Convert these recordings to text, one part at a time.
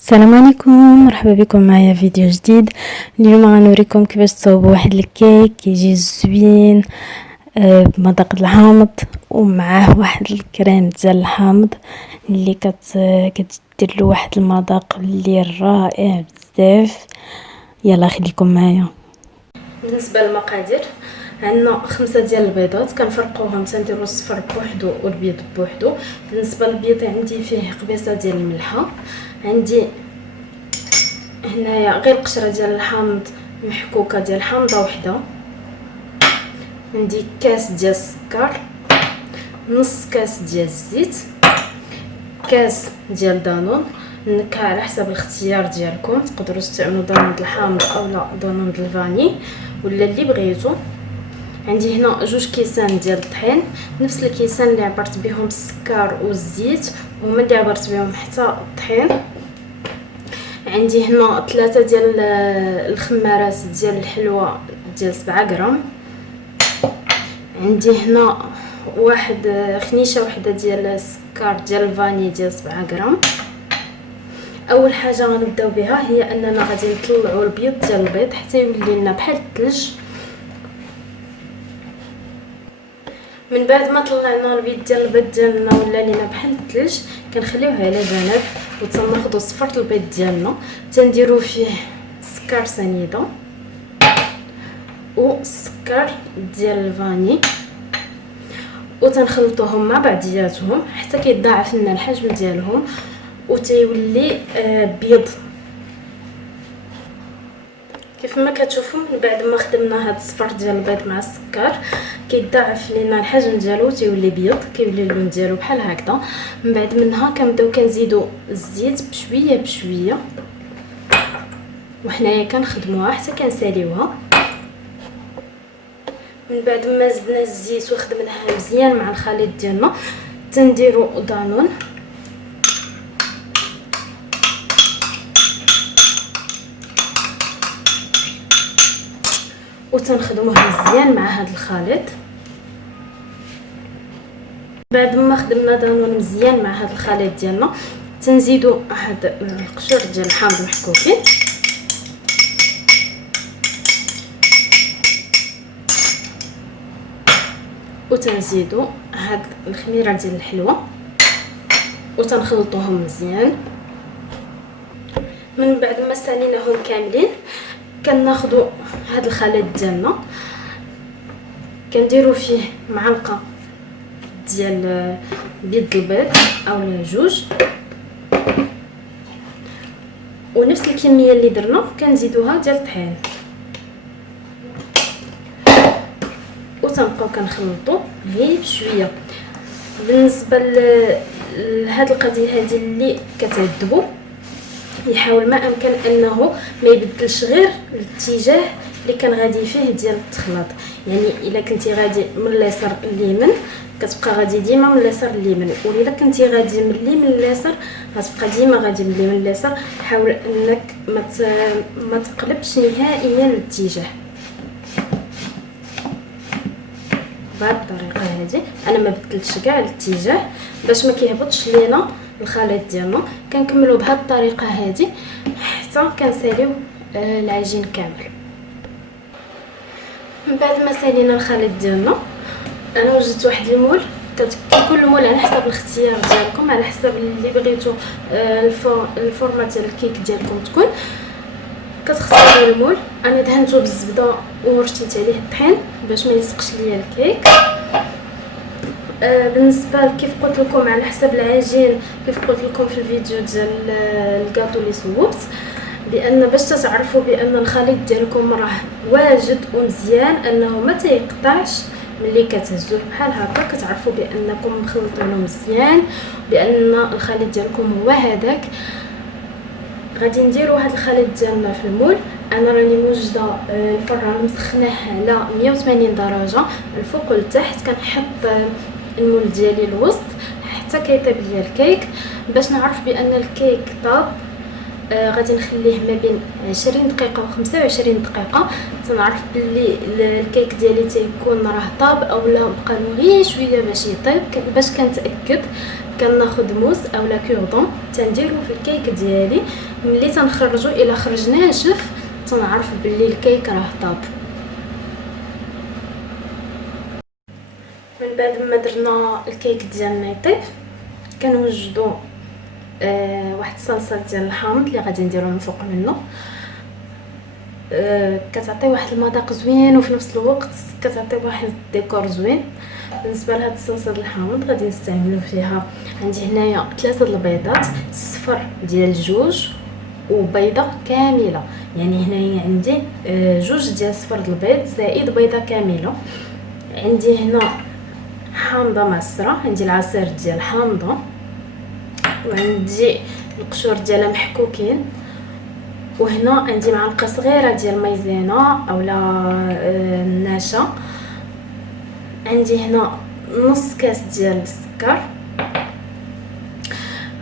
السلام عليكم، مرحبا بكم معايا فيديو جديد. اليوم غنوريكم كيفاش تصاوبوا واحد الكيك كيجي زوين بمذاق الحامض ومعاه واحد الكريم ديال الحامض اللي كتدير له واحد المذاق اللي رائع بزاف. يلا خليكم معايا. بالنسبه للمقادير عندنا 5 ديال البيضات كنفرقوهم تنديروا الصفر بوحدو والبيض بوحدو. بالنسبه للبيض عندي فيه قبيصه ديال الملحه، عندي هنايا غير قشره ديال الحامض محكوكه ديال حامضه وحده، عندي كاس ديال السكر، نص كاس ديال الزيت، كاس ديال دانون. النكهه على حسب الاختيار ديالكم، تقدروا تستعملوا دانون الحامض اولا دانون الفاني ولا اللي بغيتو. عندي هنا 2 كيسان ديال الطحين، نفس الكيسان اللي عبرت بهم السكر والزيت هما اللي عبرت بهم حتى الطحين. عندي هنا 3 ديال الخمارات ديال الحلوى ديال 7 غرام. عندي هنا خنيشه وحده ديال السكر ديال الفاني ديال 7 غرام. اول حاجه غنبداو بها هي اننا غادي نطلعوا البيض ديال البيض حتى يولي لنا بحال الثلج. من بعد ما طلعنا البيض ديال البيض ديالنا ولا لينا بحال الثلج كنخليوه على جنب وتناخذوا صفرة البيض ديالنا تنديروا فيه سكر سنيده والسكر ديال الفاني وتنخلطوهم مع بعضياتهم حتى كيتضاعف لنا الحجم ديالهم وتيولي بيض. كيف ما كتشوفوا من بعد ما خدمنا هاد الصفر ديال البيض مع السكر كيتضاعف لينا الحجم ديالو تيولي بيض، كيولي اللون ديالو بحال هكذا. من بعد منها كنبداو كنزيدوا الزيت بشويه بشويه وحنايا كنخدموها حتى كنساليوها. من بعد ما زدنا الزيت وخدمناها مزيان مع الخليط ديالنا تنديروا دانون وتنخدموه مزيان مع هذا الخليط. بعد ما خدمنا دانون مزيان مع هذا الخليط ديالنا تنزيدوا هاد القشور ديال الحامض محكوكين وتنزيدوا هاد الخميره ديال الحلوى وتنخلطوهم مزيان. من بعد ما ساليناهم كاملين كناخذوا هاد الخليط ديالنا كنديروا فيه معلقه ديال بيض البيض اولا 2 ونفس الكميه اللي درنا كنزيدوها ديال الطحين وتنبقاو كنخلطوا غير بشويه. بالنسبه لهاد القضيه هذه اللي كتعذبوا يحاول ما امكن انه ما يبدلش غير الاتجاه اللي كان غادي فيه ديال التخلاط. يعني الا كنتي غادي من اليسار لليمين كتبقى غادي ديما من اليسار لليمين، ولا كنتي غادي من اليمين لليسار غتبقى ديما غادي من اليمين لليسار. حاول انك ما تقلبش نهائيا الاتجاه بهذه الطريقه هذه. انا ما بدلتش كاع الاتجاه باش ما كيهبطش لينا الخليط ديالنا. كنكملوا بهذه الطريقه هذه حتى كنساليو العجين كامل. من بعد ما سالينا الخليط ديالنا انا وجدت واحد المول، كل مول على حسب الاختيار ديالكم، على حسب اللي بغيتو الفورمات ديال الكيك ديالكم تكون. كتختاروا المول. انا دهنته بالزبده ورشيت عليه الطحين باش ما يلصقش ليا الكيك. بالنسبه كيف قلت لكم على حسب العجين، كيف قلت لكم في الفيديو ديال الكاطو اللي صوبت، بان باش تعرفوا بان الخليط ديالكم راه واجد ومزيان انه ما تيقطعش ملي كتهزوه بحال هكا، كتعرفوا بانكم مخلطينه مزيان، بان الخليط ديالكم هو هذاك. غادي نديروا هذا الخليط ديالنا في المول. انا راني موجده الفران مسخناه على 180 درجه الفوق والتحت. كنحط المول ديالي الوسط حتى كيطيب ليا الكيك. باش نعرف بان الكيك طاب غادي نخليه ما بين 20 دقيقه و 25 دقيقه تنعرف باللي الكيك ديالي تيكون راه طاب اولا بقى له غير شويه باش يطيب. باش كنتاكد كناخذ موس اولا كوردون تنديرو في الكيك ديالي. ملي تنخرجو الى خرج ناشف تنعرف باللي الكيك راه طاب. من بعد ما درنا الكيك ديالنا يطيب كنوجدو واحد الصلصه ديال الحامض اللي غادي نديرو من فوق منه. كتعطي واحد المذاق زوين وفي نفس الوقت كتعطي واحد الديكور زوين. بالنسبه لهاد الصلصه ديال الحامض غادي نستعملو فيها، عندي هنايا 3 البيضات، الصفر ديال 2 وبيضه كامله، يعني هنايا عندي 2 ديال صفر البيض زائد بيضه كامله. عندي هنا حامضه معصره، عندي العصير ديال الحامضه، وعندي القشور ديالها محكوكين، وهنا عندي معلقه صغيره ديال مايزينا اولا النشا، عندي هنا نص كاس ديال السكر.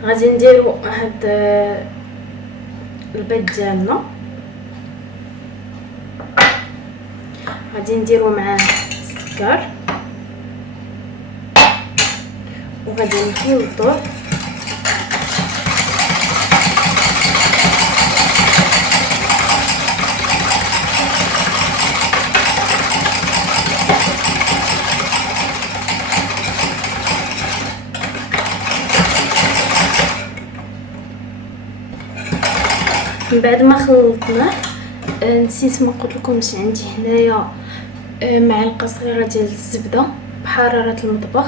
غادي نديرو هاد البيض ديالنا، غادي نديرو معاه السكر وغادي نخلطوه. من بعد ما خلطناه نسيت ما قلت لكمش، عندي هنايا معلقه صغيره ديال الزبده بحراره المطبخ.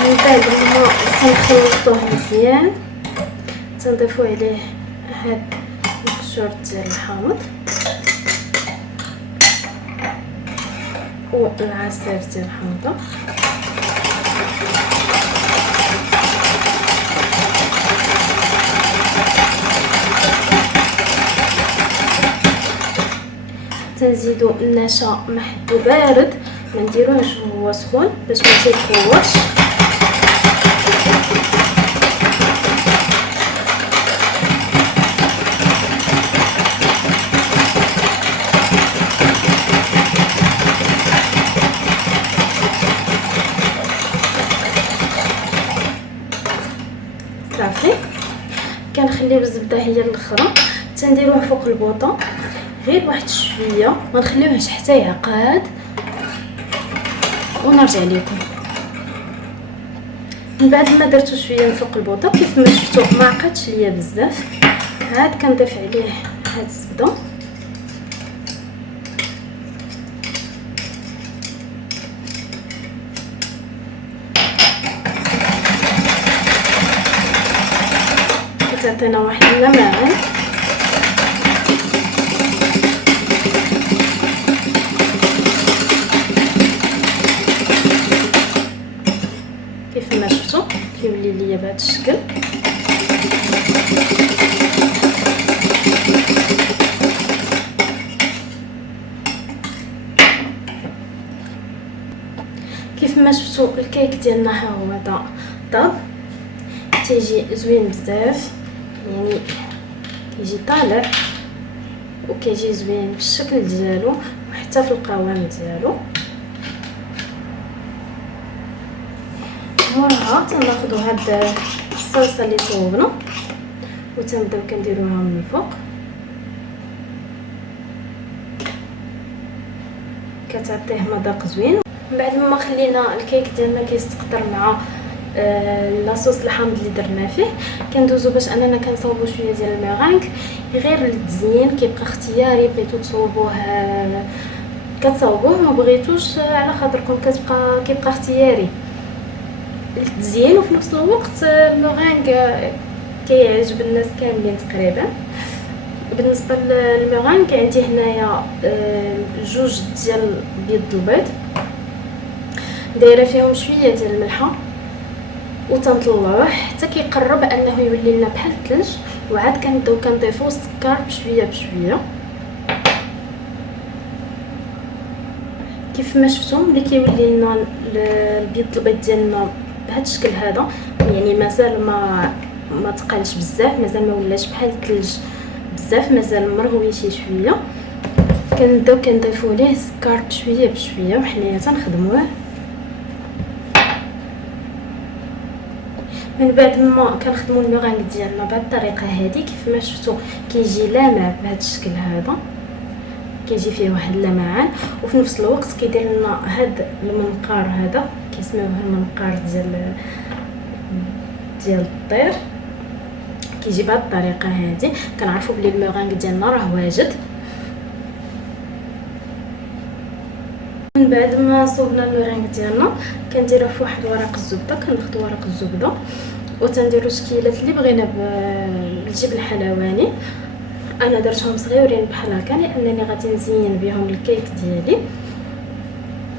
من بعد ما تنخلطوه مزيان تنضيفو عليه هاد القشور ديال الحامض والعصير ديال الحامضه. تنزيدو النشا محدو بارد، ما نديروهش وهو سخون باش ما تيتفوتش. صافي كنخليو الزبده هي الاخرى، تنديروه فوق البوطه غير واحد شويه، ما نخليوهش حتى يعقد ونرجع لكم. من بعد ما درتو شويه من فوق البوطه كيف ما شفتوا ما عقدش ليا بزاف، عاد كنضيف عليه هاد الزبده كتعطينا واحد اللمعان. كيف ما شفتوا كيولي ليا بهذا الشكل. كيف ما شفتوا الكيك ديالنا ها هو هذا طاب، تيجي زوين بزاف، يعني كيجي طالع وكيجي زوين في الشكل ديالو وحتى في القوام ديالو. موراها تناخذوا هاد الصلصه اللي صوبنا وتنبداو كنديروها من الفوق، كتعطيه مذاق زوين. من بعد ما خلينا الكيك ديالنا كيستقطر مع لاصوص الحامض اللي درنا فيه، كندوزو باش اننا كنصاوبو شويه ديال الميرانك غير للتزيين. كيبقى اختياري، بغيتو تصوبوه كتصاوبوه، ما بغيتوش على خاطركم كيبقى اختياري التزيين. وفي نفس الوقت الميرانك كيعجب الناس كاملين تقريبا. بالنسبه للميرانك عندي هنايا 2 ديال بيض البيض، دايره فيهم شويه ديال الملحه وتنطلعوه حتى كيقرب انه يولي لنا بحال الثلج، وعاد كنبداو كنضيفوا السكر بشويه بشويه. كيف ما شفتوا ملي كيولي لنا البيض البيض ديالنا بهذا الشكل هذا، يعني مازال ما تقالش بزاف، مازال ما ولاش بحال الثلج بزاف، مازال مرغويشي شويه. كنبداو كنضيفوا ليه السكر بشويه بشويه وحنايا تنخدموه. من بعد ما كنخدموا الميرانغ ديالنا بهذه الطريقه هذه كيف ما شفتوا كيجي لامع بهذا الشكل هذا، كيجي فيه واحد اللمعان، وفي نفس الوقت كيدير لنا هذا المنقار هذا كيسميوه المنقار ديال الطير، كيجي بهذه الطريقه هذه. كنعرفوا بلي الميرانغ ديالنا راه واجد. من بعد ما صوبنا الميرانغ ديالنا كنديروه في واحد ورق الزبده، كناخذ ورق الزبده وتنديروا شكيلات اللي بغينا بالجبن الحلواني. انا درتهم صغيورين بحال هكا لانني غادي نزين بهم الكيك ديالي.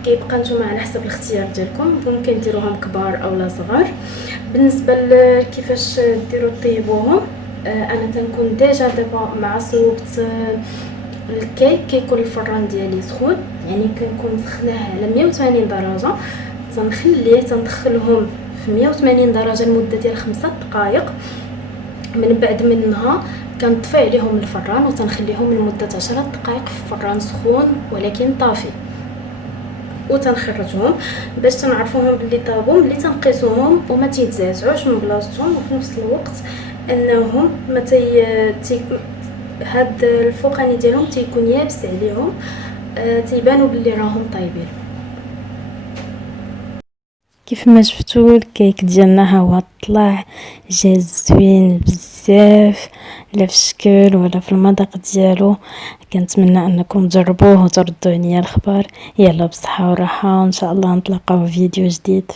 كيبقى نتوما على حسب الاختيار ديالكم، ممكن ديروهم كبار اولا صغار. بالنسبه لكيفاش ديروا طيبوهم، انا تنكون ديجا دابا مع صوبت الكيك، كيكون الفران ديالي سخون، يعني كنكون سخناه على 180 درجه، تندخلهم في 180 درجه لمده ديال 5 دقائق. من بعد منها كنطفي عليهم الفران وتنخليهم لمده 10 دقائق في الفران سخون ولكن طافي، وتنخرجهم باش تنعرفوهم باللي طابوا ملي تنقيسوهم وما تيتزعزعوش من بلاصتهم، وفي نفس الوقت انهم ما هاد الفوقاني ديالهم تيكون يابس عليهم، تيبانوا باللي راهم طايبين. كيف ما شفتوا الكيك ديالنا ها هو طلع جا زوين بزاف، لا في الشكل ولا في المذاق ديالو. كنتمنى انكم تجربوه وتردوا عليا الخبر. يلا بصحه وراحه، وان شاء الله نتلاقاو في فيديو جديد.